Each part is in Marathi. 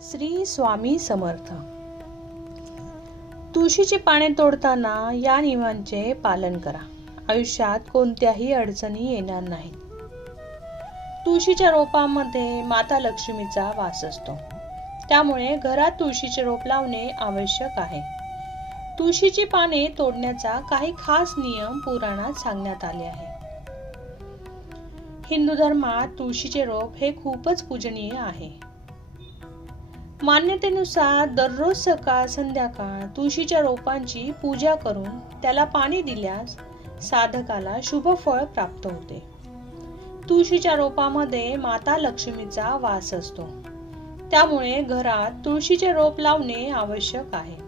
श्री स्वामी समर्थ. तुळशीची पाने तोडताना या नियमांचे पालन करा. आयुष्यात कोणत्याही अडचणी येणार नाहीत. तुळशीच्या रोपामध्ये माता लक्ष्मीचा वास असतो, त्यामुळे घरात तुळशीचे रोप लावणे आवश्यक आहे. तुळशीची पाने तोडण्याचा काही खास नियम पुराणात सांगण्यात आले आहे. हिंदू धर्मात तुळशीचे रोप हे खूपच पूजनीय आहे. मान्यतेनुसार दररोज सकाळ संध्याकाळ तुळशीच्या रोपांची पूजा करून त्याला पाणी दिल्यास साधकाला शुभ फळ प्राप्त होते. तुळशीच्या रोपामध्ये माता लक्ष्मीचा वास असतो, त्यामुळे घरात तुळशीचे रोप लावणे आवश्यक आहे.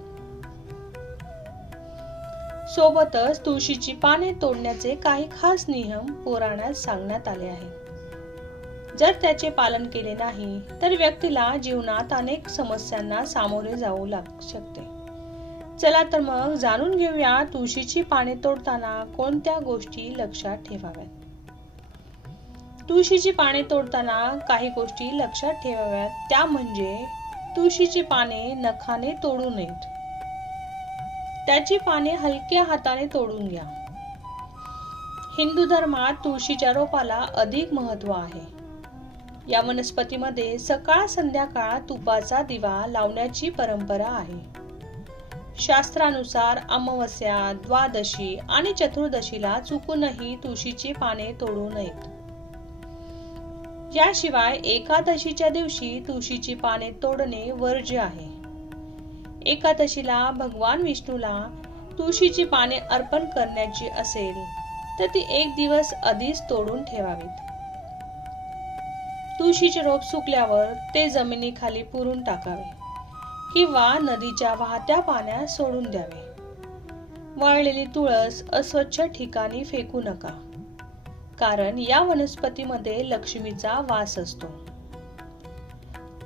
सोबतच तुळशीची पाने तोडण्याचे काही खास नियम पुराणात सांगण्यात आले आहेत. जर त्याचे पालन केले नाही तर व्यक्तीला जीवनात अनेक समस्यांना सामोरे जाऊ शकते. चला तर मग जाणून घेऊया तुळशीची पाने तोडताना कोणत्या गोष्टी लक्षात ठेवाव्यात. तुळशीची पाने तोडताना काही गोष्टी लक्षात ठेवाव्यात, त्या म्हणजे तुळशीची पाने नखाने तोडू नयेत. त्याची पाने हलक्या हाताने तोडून घ्या. हिंदू धर्मात तुळशीच्या रोपाला अधिक महत्त्व आहे. या वनस्पतीमध्ये सकाळ संध्याकाळ तुपाचा दिवा लावण्याची परंपरा आहे. शास्त्रानुसार अमावस्या, द्वादशी आणि चतुर्दशीला चुकूनही तुळशीची पाने तोडू नयेत. याशिवाय एकादशीच्या दिवशी तुळशीची पाने तोडणे वर्ज्य आहे. एकादशीला भगवान विष्णूला तुळशीची पाने अर्पण करण्याची असेल तर ती एक दिवस आधीच तोडून ठेवावीत. तुळशीचे रोप सुकल्यावर ते जमिनीखाली पुरून टाकावे किंवा नदीच्या वाहत्या पाण्यात सोडून द्यावे. वाळलेली तुळस अस्वच्छ ठिकाणी फेकू नका, कारण या वनस्पतीमध्ये लक्ष्मीचा वास असतो.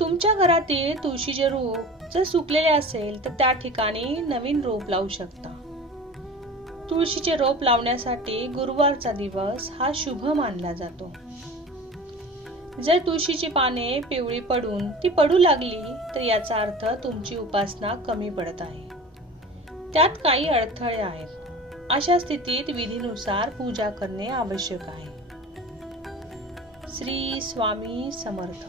तुमच्या घरातील तुळशीचे रोप जर सुकलेले असेल तर त्या ठिकाणी नवीन रोप लावू शकता. तुळशीचे रोप लावण्यासाठी गुरुवारचा दिवस हा शुभ मानला जातो. जर तुळशीची पाने पिवळी पडून ती पडू लागली तर याचा अर्थ तुमची उपासना कमी पडत आहे, त्यात काही अडथळे आहेत. अशा स्थितीत विधीनुसार पूजा करणे आवश्यक आहे. श्री स्वामी समर्थ.